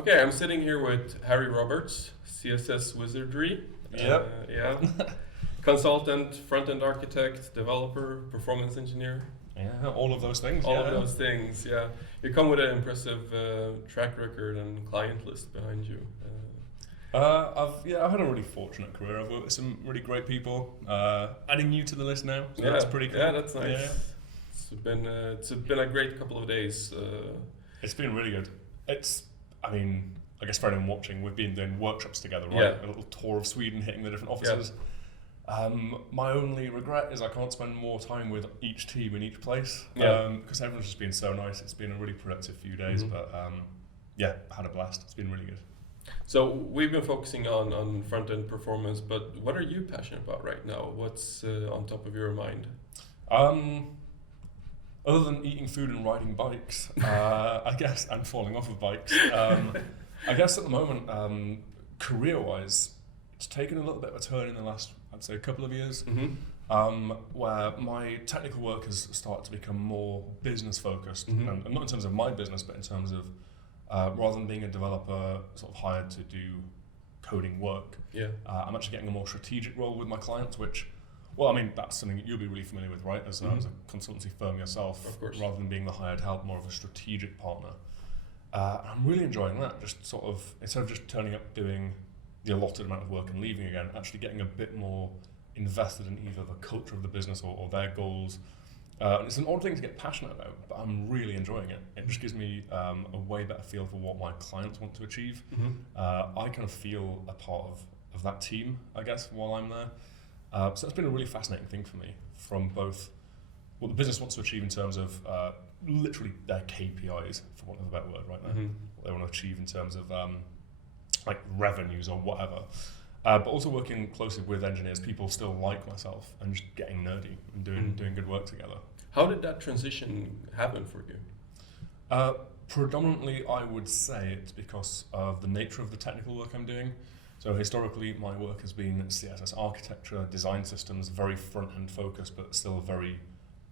Okay, I'm sitting here with Harry Roberts, CSS Wizardry. Yep. Yeah. Consultant, front-end architect, developer, performance engineer. Yeah, all of those things. All of those things, yeah. You come with an impressive track record and client list behind you. I've had a really fortunate career. I've worked with some really great people. Adding you to the list now, so that's pretty cool. Yeah, that's nice. Yeah. It's been a great couple of days. It's been really good. I guess for anyone watching, we've been doing workshops together, right? Yeah. A little tour of Sweden, hitting the different offices. Yeah. My only regret is I can't spend more time with each team in each place. Because everyone's just been so nice. It's been a really productive few days, but I had a blast. It's been really good. So we've been focusing on front-end performance, but what are you passionate about right now? What's on top of your mind? Other than eating food and riding bikes, I guess, and falling off of bikes, I guess at the moment, career-wise, it's taken a little bit of a turn in the last, I'd say, couple of years, where my technical work has started to become more business-focused, and not in terms of my business, but in terms of rather than being a developer sort of hired to do coding work, I'm actually getting a more strategic role with my clients, which, that's something that you'll be really familiar with, right? As a consultancy firm yourself, of course. Rather than being the hired help, more of a strategic partner. I'm really enjoying that, just sort of, instead of just turning up doing the allotted amount of work and leaving again, actually getting a bit more invested in either the culture of the business or their goals. And it's an odd thing to get passionate about, but I'm really enjoying it. It just gives me a way better feel for what my clients want to achieve. I kind of feel a part of that team, I guess, while I'm there. So it's been a really fascinating thing for me, from both what the business wants to achieve in terms of literally their KPIs, for want of a better word right now, what they want to achieve in terms of like revenues or whatever. But also working closely with engineers, people still like myself, and just getting nerdy and doing good work together. How did that transition happen for you? Predominantly, I would say it's because of the nature of the technical work I'm doing. So historically, my work has been CSS architecture, design systems, very front-end focused, but still very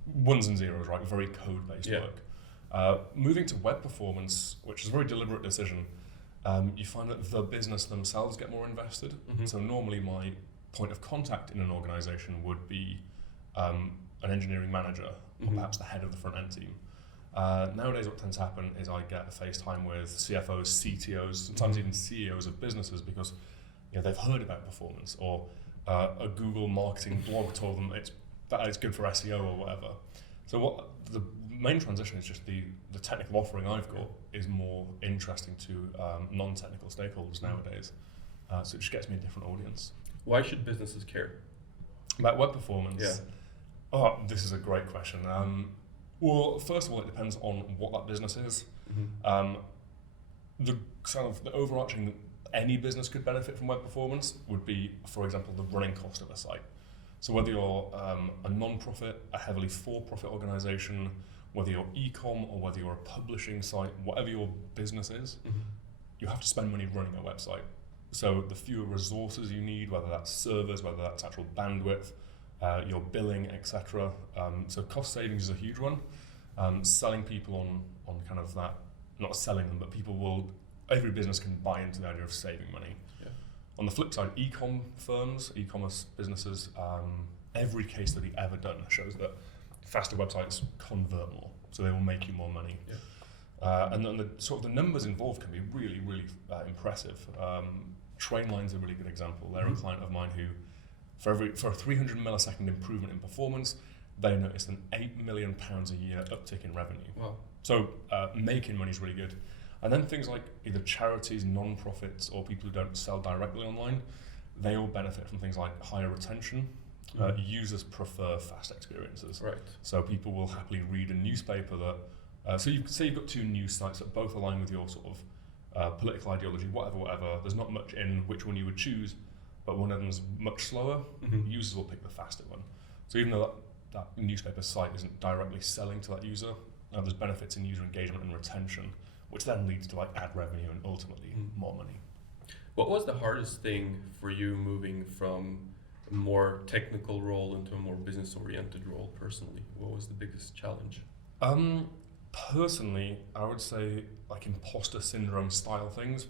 ones and zeros, right? Very code-based work. Moving to web performance, which is a very deliberate decision, you find that the business themselves get more invested. So normally my point of contact in an organization would be an engineering manager, or perhaps the head of the front-end team. Nowadays what tends to happen is I get a FaceTime with CFOs, CTOs, sometimes even CEOs of businesses, because they've heard about performance, or a Google marketing blog told them it's good for SEO or whatever. So what the main transition is just the technical offering I've got is more interesting to non-technical stakeholders nowadays. So it just gets me a different audience. Why should businesses care about web performance? This is a great question. Well, first of all, it depends on what that business is. The overarching any business could benefit from web performance would be, for example, the running cost of a site. So whether you're a non-profit, a heavily for-profit organization, whether you're e-com or whether you're a publishing site, whatever your business is, you have to spend money running a website. So the fewer resources you need, whether that's servers, whether that's actual bandwidth, your billing, etc. So cost savings is a huge one. Selling people on kind of that, not selling them, but every business can buy into the idea of saving money. On the flip side, e-commerce businesses, every case study ever done shows that faster websites convert more, so they will make you more money. And then the numbers involved can be really, really impressive. Trainline's a really good example. They're a client of mine who, for a 300 millisecond improvement in performance, they noticed an £8 million a year uptick in revenue. Wow. So making money is really good. And then things like either charities, non-profits, or people who don't sell directly online, they all benefit from things like higher retention. Users prefer fast experiences. Right. So people will happily read a newspaper that, so you've got two news sites that both align with your sort of political ideology, whatever. There's not much in which one you would choose, but one of them's much slower. Users will pick the faster one. So even though that newspaper site isn't directly selling to that user, there's benefits in user engagement and retention, which then leads to like ad revenue and ultimately more money. What was the hardest thing for you moving from a more technical role into a more business-oriented role personally? What was the biggest challenge? Personally, I would say like imposter syndrome style things.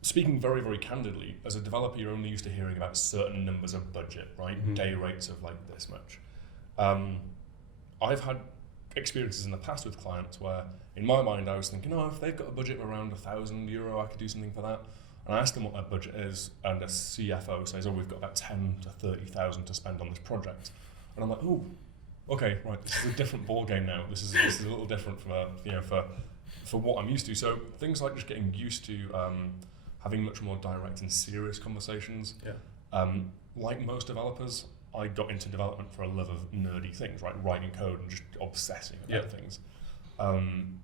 Speaking very, very candidly, as a developer, you're only used to hearing about certain numbers of budget, right? Mhm. Day rates of like this much. I've had experiences in the past with clients where, in my mind, I was thinking, oh, if they've got a budget of around €1,000, I could do something for that. And I ask them what their budget is, and a CFO says, oh, we've got about 10 to 30,000 to spend on this project. And I'm like, oh, okay, right, this is a different ball game now. This is a little different from for what I'm used to. So things like just getting used to having much more direct and serious conversations. Yeah. Like most developers, I got into development for a love of nerdy things, right? Writing code and just obsessing about things. And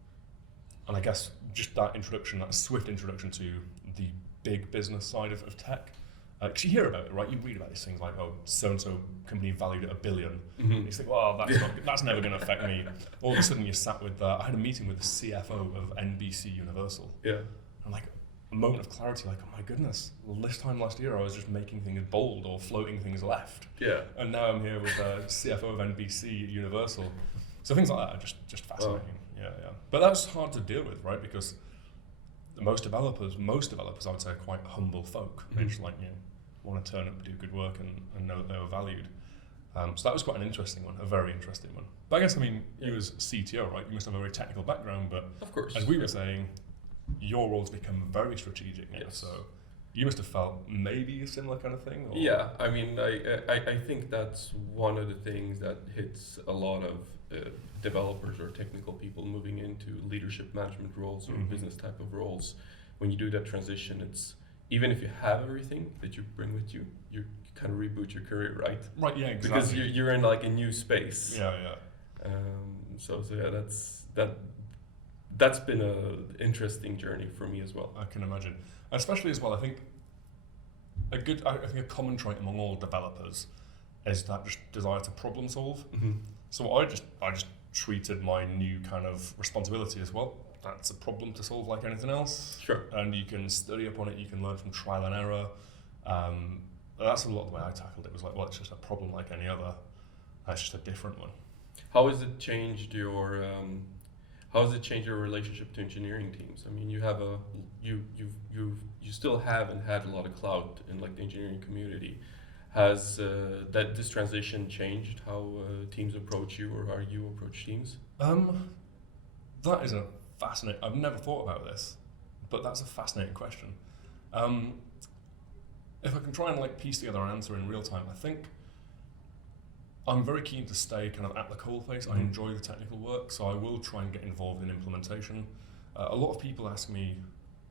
I guess just that introduction, that swift introduction to the big business side of tech. Because you hear about it, right? You read about these things like, oh, so-and-so company valued at $1 billion. Mm-hmm. You think, well, that's never going to affect me. All of a sudden, you're sat with, I had a meeting with the CFO of NBC Universal. Yeah. And like, a moment of clarity, like, oh my goodness, well, this time last year I was just making things bold or floating things left. Yeah. And now I'm here with the CFO of NBC Universal. So things like that are just fascinating. Yeah. But that's hard to deal with, right? Because most developers, I would say, are quite humble folk. They just like, want to turn up, do good work, and know that they were valued. So that was quite an interesting one, a very interesting one. But I guess, you as CTO, right? You must have a very technical background, but of course, as we were saying, your role's become very strategic now. Yes. So you must have felt maybe a similar kind of thing? Or? Yeah, I think that's one of the things that hits a lot of developers or technical people moving into leadership management roles or business type of roles. When you do that transition, it's even if you have everything that you bring with you, you kind of reboot your career, right? Right, yeah, exactly. Because you're in like a new space. Yeah. So yeah, that's been an interesting journey for me as well. I can imagine. Especially as well, I think a common trait among all developers is that just desire to problem solve. Mm-hmm. So I just treated my new kind of responsibility as well. That's a problem to solve like anything else. Sure. And you can study up on it, you can learn from trial and error. That's a lot of the way I tackled it. Was like, well, it's just a problem like any other. It's just a different one. How has it changed your relationship to engineering teams? I mean, you still have and had a lot of clout in like the engineering community. Has this transition changed how teams approach you or how you approach teams? That is a fascinating. I've never thought about this, but that's a fascinating question. If I can try and like piece together an answer in real time, I think I'm very keen to stay kind of at the coalface. I enjoy the technical work, so I will try and get involved in implementation. A lot of people ask me,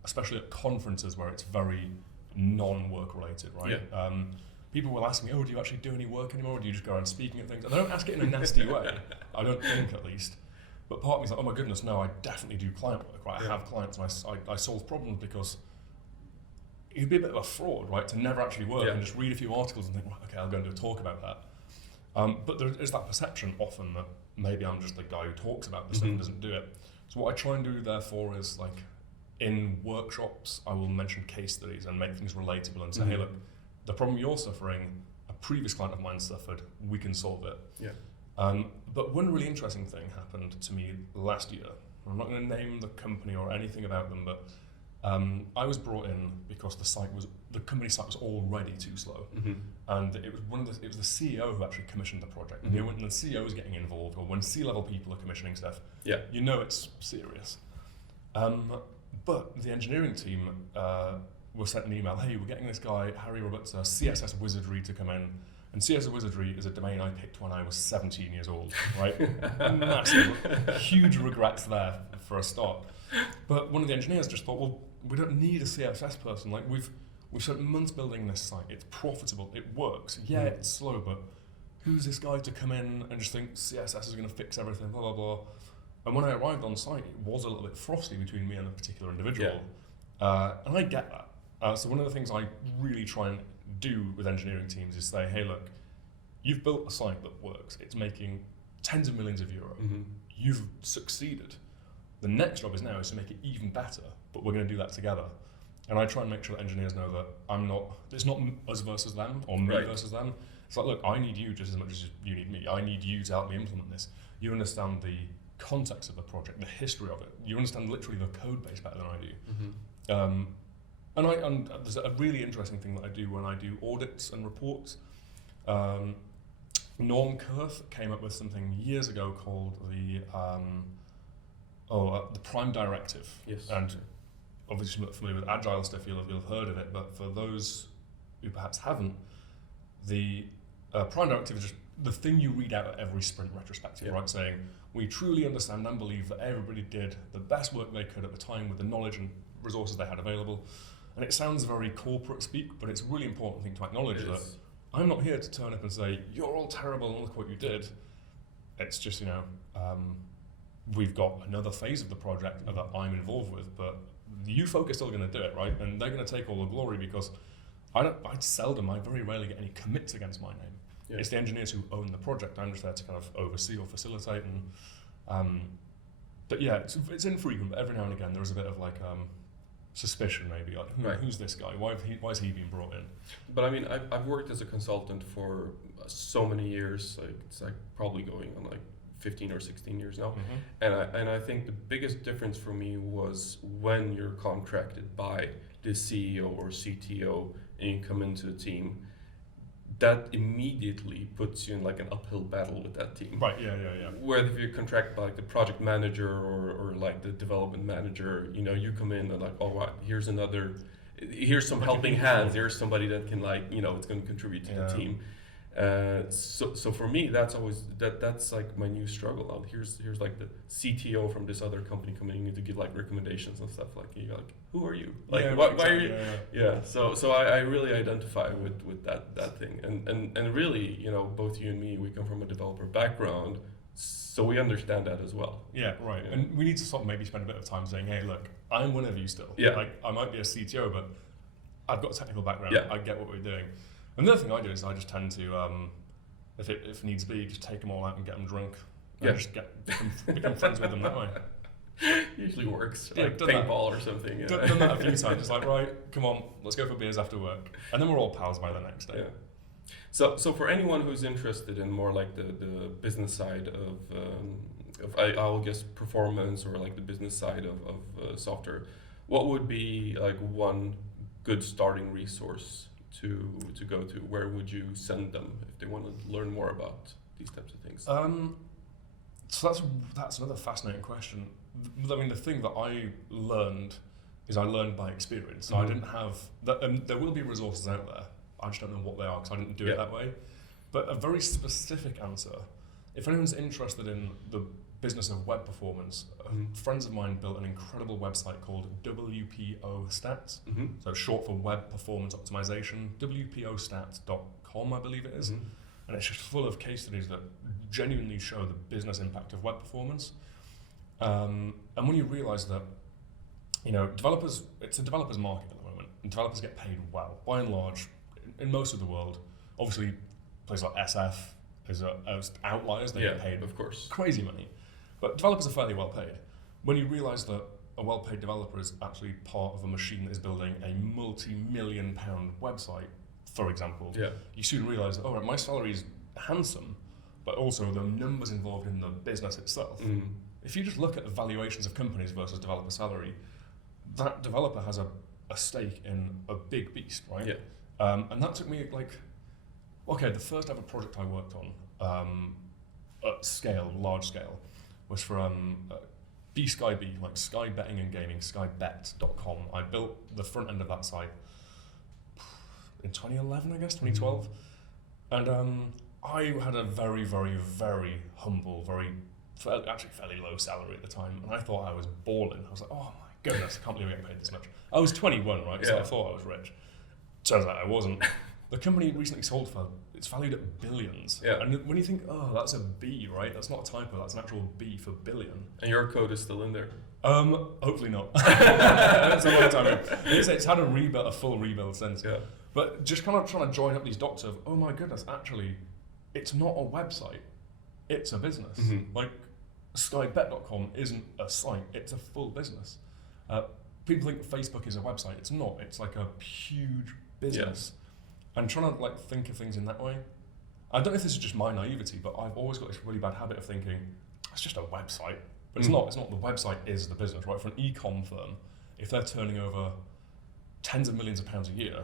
especially at conferences where it's very non-work related, right? Yeah. People will ask me, oh, do you actually do any work anymore, or do you just go around speaking at things? And they don't ask it in a nasty way, I don't think at least. But part of me is like, oh my goodness, no, I definitely do client work, right? I have clients and I solve problems because it'd be a bit of a fraud, right, to never actually work and just read a few articles and think, right, okay, I'll go and do a talk about that. But there is that perception often that maybe I'm just the guy who talks about this and doesn't do it. So what I try and do therefore is like in workshops, I will mention case studies and make things relatable and say, hey, look, the problem you're suffering, a previous client of mine suffered, we can solve it. Yeah. But one really interesting thing happened to me last year. I'm not going to name the company or anything about them, but I was brought in because the company site was already too slow, and it was the CEO who actually commissioned the project. And when the CEO is getting involved, or when C-level people are commissioning stuff, you know it's serious. But the engineering team were sent an email. Hey, we're getting this guy Harry Roberts, CSS Wizardry, to come in. And CSS Wizardry is a domain I picked when I was 17 years old, right? Massive, huge regrets there for a start. But one of the engineers just thought, well, we don't need a CSS person. Like we've spent months building this site. It's profitable. It works. Yeah, it's slow, but who's this guy to come in and just think CSS is going to fix everything? Blah blah blah. And when I arrived on site, it was a little bit frosty between me and a particular individual, and I get that. So one of the things I really try and do with engineering teams is say, hey, look, you've built a site that works. It's making tens of millions of euros. You've succeeded. The next job is to make it even better, but we're going to do that together. And I try and make sure that engineers know that it's not us versus them or me versus them. It's like, look, I need you just as much as you need me. I need you to help me implement this. You understand the context of the project, the history of it. You understand literally the code base better than I do. And there's a really interesting thing that I do when I do audits and reports. Norm Kurth came up with something years ago called the Prime Directive. Yes. And obviously, you're not familiar with agile stuff, you'll have heard of it, but for those who perhaps haven't, the Prime Directive is just the thing you read out at every sprint retrospective, right? Saying, we truly understand and believe that everybody did the best work they could at the time with the knowledge and resources they had available. And it sounds very corporate speak, but it's a really important thing to acknowledge that I'm not here to turn up and say, you're all terrible and look what you did. It's just, we've got another phase of the project that I'm involved with, but you folk are still going to do it, right? And they're going to take all the glory because I very rarely get any commits against my name. Yeah. It's the engineers who own the project. I'm just there to kind of oversee or facilitate. And but yeah, it's infrequent, but every now and again there is a bit of like suspicion, maybe like who's this guy? Why is he being brought in? But I mean, I've worked as a consultant for so many years. Like it's like probably going on like 15 or 16 years now. And I think the biggest difference for me was when you're contracted by the CEO or CTO and you come into a team, that immediately puts you in like an uphill battle with that team. Right, yeah. Whether if you're contracted by like the project manager or like the development manager, you come in and like, oh wow, here's some like helping hands, there's somebody that can like, it's going to contribute to the team. So for me, that's always that's like my new struggle now. Here's like the CTO from this other company coming in to give like recommendations and stuff. Like you're like, who are you? Like why are you? Yeah. So I really identify with that thing, and really, both you and me, we come from a developer background, so we understand that as well. Yeah, right. Yeah. And we need to sort of maybe spend a bit of time saying, hey, look, I'm one of you still. Yeah. Like I might be a CTO, but I've got a technical background. Yeah. I get what we're doing. And the other thing I do is I just tend to, if needs be, just take them all out and get them drunk. And just become friends with them that way. Usually works. Like paintball or something. Yeah. Done that a few times. It's like, right, come on, let's go for beers after work. And then we're all pals by the next day. Yeah. So for anyone who's interested in more like the business side of I'll guess performance or like the business side of software, what would be like one good starting resource to go to? Where would you send them if they want to learn more about these types of things? So that's another fascinating question. I mean, the thing that I learned is I learned by experience. So I didn't have that. There will be resources out there. I just don't know what they are because I didn't do it that way. But a very specific answer, if anyone's interested in the business of web performance, friends of mine built an incredible website called WPO Stats. So short for Web Performance Optimization, WPOstats.com, I believe it is. And it's just full of case studies that genuinely show the business impact of web performance. And when you realize that, developers, it's a developer's market at the moment, and developers get paid well, by and large, in most of the world. Obviously, places like SF is outliers, they get paid, of course, crazy money. But developers are fairly well paid. When you realize that a well-paid developer is actually part of a machine that is building a multi-million-pound website, for example, you soon realize that, my salary is handsome, but also the numbers involved in the business itself. If you just look at the valuations of companies versus developer salary, that developer has a stake in a big beast, right? Yeah. And that took me the first ever project I worked on at scale, large scale, was for BSkyB, like Sky Betting and Gaming, skybet.com. I built the front end of that site in 2011, I guess, 2012. And I had a very, very, very humble, actually fairly low salary at the time. And I thought I was balling. I was like, oh my goodness, I can't believe I get paid this much. I was 21, right? So I thought I was rich. Turns out I wasn't. The company recently sold it's valued at billions. Yeah. And when you think, that's a B, right? That's not a typo, that's an actual B for billion. And your code is still in there? Hopefully not. That's a long time ago. It's had a full rebuild since. Yeah. But just kind of trying to join up these dots of, oh my goodness, actually, it's not a website, it's a business. Like, skybet.com isn't a site, it's a full business. People think Facebook is a website, it's not. It's like a huge business. And trying to think of things in that way, I don't know if this is just my naivety, but I've always got this really bad habit of thinking, it's just a website. But it's not. It's not. The website is the business, right? For an e-com firm, if they're turning over tens of millions of pounds a year,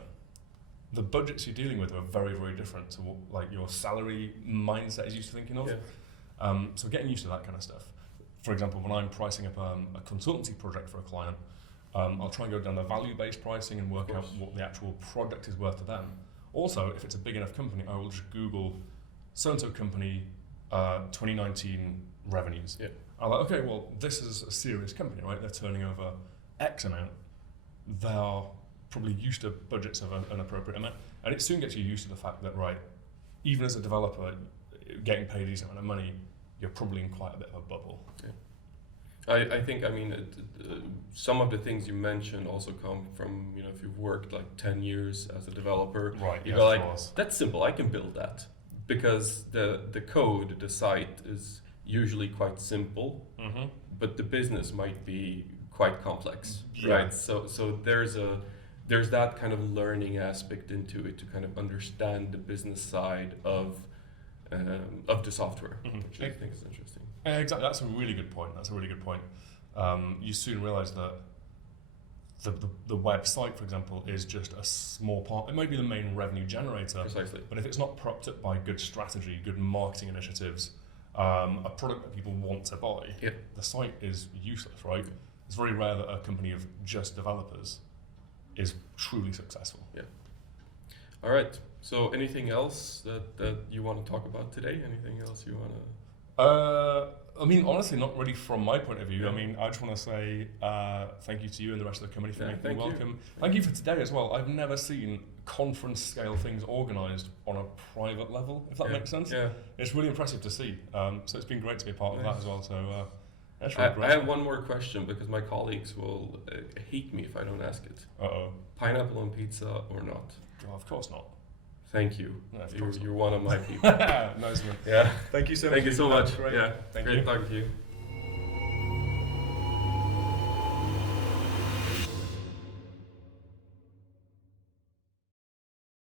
the budgets you're dealing with are very, very different to what, like, your salary mindset is used to thinking of. Yeah. So getting used to that kind of stuff. For example, when I'm pricing up a consultancy project for a client, I'll try and go down the value-based pricing and work out what the actual product is worth to them. Also, if it's a big enough company, I will just Google so-and-so company 2019 revenues. Yeah. I'm like, okay, well, this is a serious company, right? They're turning over X amount. They're probably used to budgets of an appropriate amount. And it soon gets you used to the fact that, right, even as a developer, getting paid a decent amount of money, you're probably in quite a bit of a bubble. Yeah. I think, I mean, some of the things you mentioned also come from, you know, if you've worked like 10 years as a developer, Right, you yeah, go of like, course. that's simple, I can build that. Because the code, the site is usually quite simple, Mm-hmm. but the business might be quite complex, Yeah. right? So there's that kind of learning aspect into it to kind of understand the business side of the software, Mhm. which I think is interesting. Exactly, that's a really good point. You soon realise that the website, for example, is just a small part. It might be the main revenue generator, Precisely. but if it's not propped up by good strategy, good marketing initiatives, a product that people want to buy, Yeah. the site is useless, right? It's very rare that a company of just developers is truly successful. All right. So anything else that you want to talk about today? Anything else you want to? I mean, honestly, not really from my point of view. Yeah. I mean, I just want to say thank you to you and the rest of the committee for Yeah, making me thank you. welcome. Thank you for today as well. I've never seen conference scale things organised on a private level, if that makes sense. Yeah. It's really impressive to see. So it's been great to be a part of that Nice. as well. So that's really I great. have one more question because my colleagues will hate me if I don't ask it. Uh-oh. Pineapple on pizza or not? Well, of course not. Thank you. No, of course You're one of my people. not. Nice one. Yeah. Thank you so much. Thank you so much. Great. Yeah. Thank Great you. talking to you.